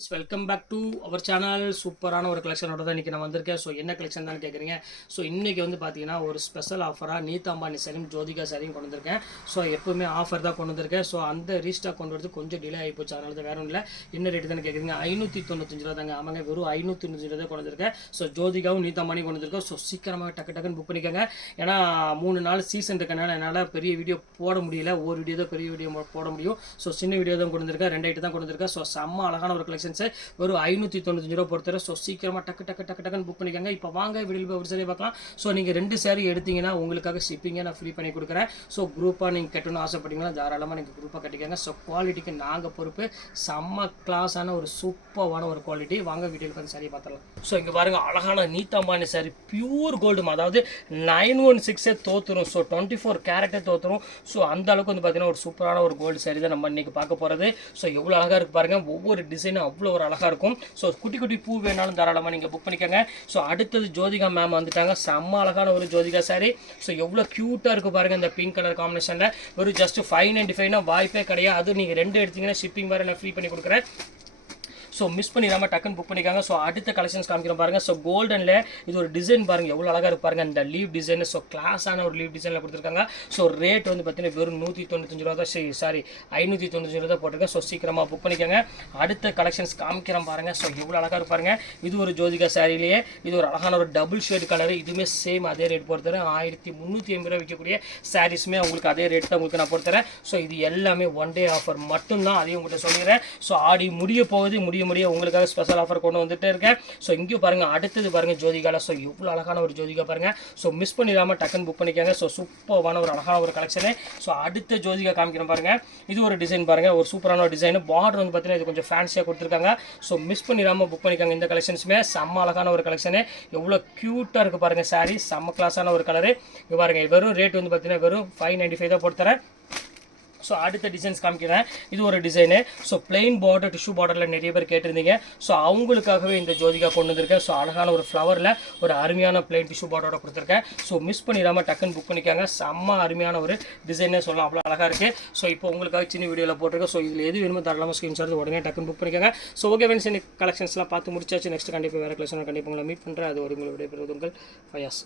Welcome back to our channel. சூப்பரான ஒரு கலெக்ஷனோட தான் இன்றைக்கி நான் வந்திருக்கேன். ஸோ என்ன கலெக்ஷன் தான் கேட்குறீங்க. ஸோ இன்றைக்கி வந்து பார்த்தீங்கன்னா ஒரு ஸ்பெஷல் ஆஃபராக நீதா அம்பானி சாரியும் ஜோதிகா சாரியும் கொண்டு வந்திருக்கேன். ஸோ எப்போவுமே ஆஃபர் தான் கொண்டு வந்திருக்கேன். ஸோ அந்த ரீஸ்டாக் கொண்டு வரது கொஞ்சம் டிலே ஆகி போச்சு. அதனால தான் வேற ஒன்றும் இல்லை. என்ன ரேட்டு தான் கேட்குறீங்க? 595 ரூபா தாங்க. ஆமாங்க, வெறும் 595 ரூபா தான் கொண்டு வந்திருக்கேன். ஸோ ஜோதிகாவும் நீதா அம்பானி கொண்டு வந்திருக்கேன். ஸோ சீக்கிரமாக டக்குன்னு புக் பண்ணிக்கோங்க. ஏன்னா 3 நாள் சீசன் இருக்கனால என்னால் பெரிய வீடியோ போட முடியல. ஒரு வீடியோ தான் பெரிய வீடியோ போட முடியும். ஸோ சின்ன வீடியோ தான் கொண்டு வந்திருக்கேன். 2 ஐட்டம் தான் கொண்டு வந்திருக்கேன். ஸோ செம்ம அழகான ஒரு கலெக்ஷன்ஸை வெறும் 595 ரூபா பொறுத்தவரை. ஸோ சீக்கிரமாக டக்குன்னு புக் பண்ணிக்கோங்க. இப்போ வாங்க வீடியோ ஒரு சரியாக பார்க்கலாம். ஸோ நீங்கள் 2 சாரி எடுத்தீங்கன்னா உங்களுக்காக ஷிப்பிங்கை நான் ஃப்ரீ பண்ணி கொடுக்குறேன். ஸோ குரூப்பாக நீங்கள் கட்டணும்னு ஆசைப்பட்டீங்கன்னா தாராளமாக நீங்கள் குரூப்பாக கட்டிக்கோங்க. ஸோ குவாலிட்டிக்கு நாங்கள் பொறுப்பு. செம்ம கிளாஸான ஒரு சூப்பரான ஒரு குவாலிட்டி. வாங்க வீடியோவில் பார்த்து சாரியை பார்த்துடலாம். ஸோ இங்கே பாருங்கள், அழகான நீதா அம்பானி சாரி பியூர் கோல்டு, அதாவது 916 தோற்றுரும். ஸோ 24 கேரட்டே தோற்றுரும். ஸோ அந்த அளவுக்கு வந்து பார்த்தீங்கன்னா ஒரு சூப்பரான ஒரு கோல்டு சாரி தான் நம்ம இன்றைக்கி பார்க்க போகிறது. ஸோ எவ்வளோ அழகாக இருக்குது பாருங்கள். ஒவ்வொரு டிசைனும் அவ்வளோ ஒரு அழகாக இருக்கும். ஸோ குட்டி குட்டி பூ வேணாலும் தாராளமாக நீங்கள் புக் பண்ணிக்கோங்க. ஸோ அடுத்தது ஜோதிகா மேம் வந்துட்டாங்க. செம்ம அழகான ஒரு ஜோதிகா சாரி. ஸோ எவ்வளோ க்யூட்டாக இருக்குது பாருங்கள். இந்த பிங்க் கலர் காம்பினேஷனில் ஒரு ஜஸ்ட் 595 வாய்ப்பே கிடையாது. அது நீங்கள் 2 எடுத்தீங்கன்னா ஷிப்பிங் வேறு நான் ஃப்ரீ பண்ணி கொடுக்குறேன். ஸோ மிஸ் பண்ணிடாமல் டக்குன்னு புக் பண்ணிக்காங்க. ஸோ அடுத்த கலெக்ஷன்ஸ் காமிக்கிறோம் பாருங்கள். ஸோ கோல்டனில் இது ஒரு டிசைன் பாருங்கள், எவ்வளோ அழகாக இருக்கு பாருங்கள். இந்த லீவ் டிசைன் ஸோ கிளாஸான ஒரு லீவ் டிசைனில் கொடுத்துருக்காங்க. ஸோ ரேட் வந்து பார்த்தீங்கன்னா வெறும் 195 ரூபா தான். சாரி 595 ரூபா தான் போட்டிருக்கேன். ஸோ சீக்கிரமாக புக் பண்ணிக்கோங்க. அடுத்த கலெக்ஷன்ஸ் காமிக்கிறோம் பாருங்கள். ஸோ எவ்வளோ அழகாக இருக்கு பாருங்கள். இது ஒரு ஜோதிகா சாரிலேயே இது ஒரு அழகான ஒரு டபுள் ஷேட் கலர். இதுவுமே சேம் அதே ரேட் பொறுத்தவரை 1350 ரூபா விற்கக்கூடிய சாரீஸுமே உங்களுக்கு அதே ரேட் தான் உங்களுக்கு நான் பொறுத்தரேன். ஸோ இது எல்லாமே ஒன் டே ஆஃபர் மட்டும்தான், அதையும் உங்கள்கிட்ட சொல்லிடுறேன். ஸோ ஆடி முடிய போகுது, முடிய உங்களுக்காக ஸ்பெஷல் ஆஃபர் கொண்டு வந்துட்டே இருக்கேன். ஸோ இங்கேயும் பாருங்கள், அடுத்தது பாருங்கள் ஜோதிகாவில். ஸோ எவ்வளோ அழகான ஒரு ஜோதிகா பாருங்கள். ஸோ மிஸ் பண்ணிடாமல் டக்குன்னு புக் பண்ணிக்காங்க. ஸோ சூப்பரான ஒரு அழகான ஒரு கலெக்ஷனு. ஸோ அடுத்த ஜோதிகா காமிக்கிறேன் பாருங்கள். இது ஒரு டிசைன் பாருங்கள், ஒரு சூப்பரான ஒரு டிசைன். பார்டர் வந்து பார்த்தீங்கன்னா இது கொஞ்சம் ஃபேன்சியாக கொடுத்துருக்காங்க. ஸோ மிஸ் பண்ணிடாமல் புக் பண்ணிக்காங்க. இந்த கலெக்ஷன்ஸுமே செம்ம அழகான ஒரு கலெக்ஷனு. எவ்வளோ க்யூட்டாக இருக்குது பாருங்கள். சாரி செம்ம கிளாஸான ஒரு கலரு. இது பாருங்கள், வெறும் ரேட் வந்து பார்த்தீங்கன்னா வெறும் 595 தான் போட்டு தரேன். ஸோ அடுத்த டிசைன்ஸ் காமிக்கிறேன். இது ஒரு design. So plain border, tissue பார்டரில் நிறைய பேர் கேட்டிருந்தீங்க. ஸோ அவங்களுக்காகவே இந்த ஜோதிகா கொண்டு வந்திருக்கேன். ஸோ அழகான ஒரு ஃப்ளவரில் ஒரு அருமையான பிளெயின் டிஷ்யூ பார்டரோட கொடுத்துருக்கேன். ஸோ மிஸ் பண்ணிடாமல் டக்குன்னு புக் பண்ணிக்காங்க. செம்ம அருமையான ஒரு டிசைனே சொல்லலாம், அவ்வளோ அழகாக இருக்குது. ஸோ இப்போ உங்களுக்காக சின்ன வீடியோவில் போட்டிருக்கேன். ஸோ இதில் எது வேணுமோ தாராளமாக ஸ்க்ரீன்ஷாட் உடனே டக்குன்னு புக் பண்ணிக்காங்க. ஸோ ஓகே ஃப்ரெண்ட்ஸ், இன்னைக்கு கலெக்ஷன்ஸ்லாம் பார்த்து முடிச்சாச்சு. நெக்ஸ்ட் கண்டிப்பாக வேறு கலெக்ஷனாக கண்டிப்பாக உங்களை மீட் பண்ணுறேன். அது ஒரு உங்களுடைய உங்கள் ஃபயாஸ்.